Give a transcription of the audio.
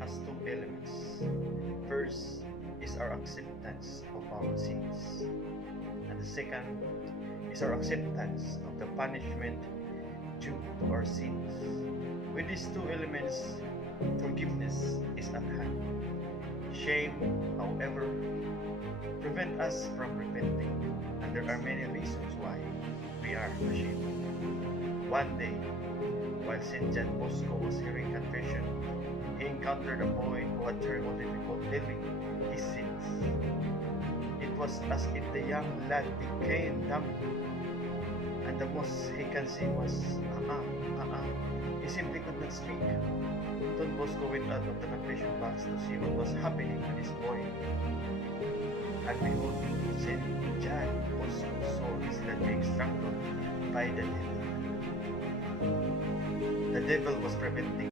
has two elements. First is our acceptance of our sins, and the second is our acceptance of the punishment due to our sins. With these two elements, forgiveness is at hand. Shame, however, prevent us from repenting, and there are many reasons why we are ashamed. One day, while St. John Bosco was hearing confession, he encountered a boy who had terrible difficulty telling his sins. It was as if the young lad became dumb, and the most he can say was, He simply could not speak. Don Bosco went out of the confession box to see what was happening to this boy. And behold, St. John Bosco saw his lad being strangled by the devil. The devil was preventing